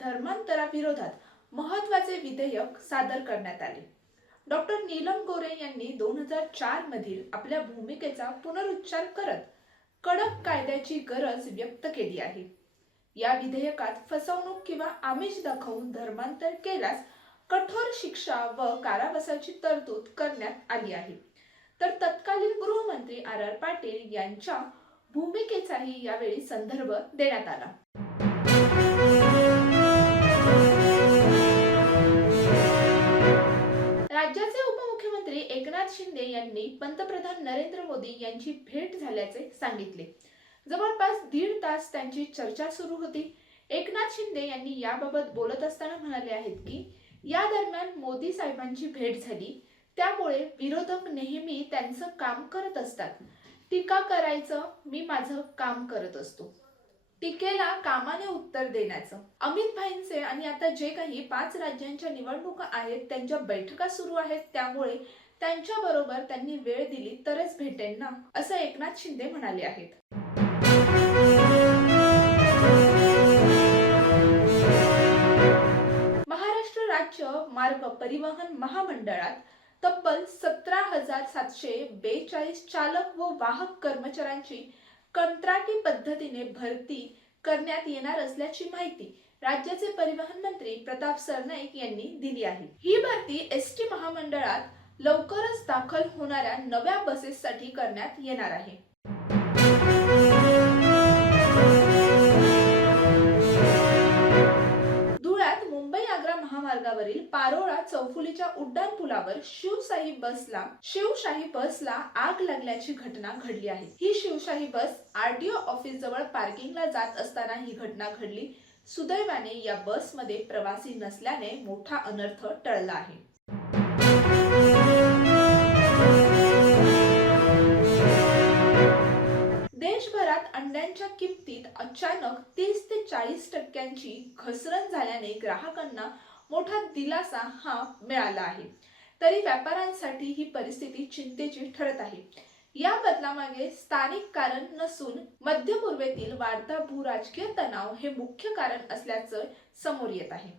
धर्मांतराविरोधात महत्त्वाचे विधेयक सादर करण्यात आले। डॉक्टर नीलम गोरे यांनी 2004 मधील आपल्या भूमिकेचा पुनरुच्चार करत कडक कायद्याची गरज व्यक्त केली आहे। या विधेयकात फसवणूक किंवा आमिष दाखवून धर्मांतर केल्यास कठोर शिक्षा व कारावासाची तरतूद करण्यात आली आहे। तर तत्कालीन गृहमंत्री आर पाटील यांच्या भूमिकेचाही यावेळी संदर्भ देण्यात आला। राज्याचे उपमुख्यमंत्री एकनाथ शिंदे यांनी पंतप्रधान नरेंद्र मोदी यांची भेट झाल्याचे सांगितले। जवळपास 1.5 तास त्यांची चर्चा सुरू होती। एकनाथ शिंदे यांनी याबाबत बोलत असताना म्हणाले आहेत की या दरम्यान मोदी साहेबांची भेट झाली, त्यामुळे विरोधक नेहमी त्यांचं काम करत असतात। टीका करायचं मी माझं काम करत असतो, टीकेला कामाने उत्तर देण्याचं। अमित भाईंचे आणि आता जे काही 5 राज्यांच्या निवडणुका आहेत त्यांच्या बैठका सुरू आहेत, त्यामुळे त्यांच्या बरोबर त्यांनी वेळ दिली तरच भेटेन ना, असं एकनाथ शिंदे म्हणाले आहेत। महाराष्ट्र राज्य मार्ग परिवहन महामंडळात तब्बल 17,742 चालक व वाहक कर्मचाऱ्यांची कंत्राटी पद्धतीने भरती करण्यात येणार असल्याची माहिती राज्याचे परिवहन मंत्री प्रताप सरनाईक यांनी दिली आहे। ही भरती एसटी महामंडळात लवकरच दाखल होणाऱ्या नव्या बसेससाठी करण्यात येणार आहे। धुळ्यात मुंबई आग्रा महामार्गावरील पारोळा चौफुलीच्या उड्डाण पुलावर शिवशाही बसला आग लागल्याची घटना घडली आहे। ही शिवशाही बस आरटीओ ऑफिस जवळ पार्किंगला जात असताना ही घटना घडली। सुदैवाने या बसमध्ये प्रवासी नसल्याने मोठा अनर्थ टळला आहे। देशभरात अंड्यांच्या किमतीत अचानक 30 ते 40% घसरण झाल्याने ग्राहकांना मोठा दिलासा मिळाला आहे। तरी व्यापाऱ्यांसाठी ही परिस्थिती चिंतेची ठरत आहे। या बदलामागे स्थानिक कारण नसून मध्य पूर्वेतील वाढता भूराजकीय तणाव हे मुख्य कारण असल्याचं समोर येत आहे।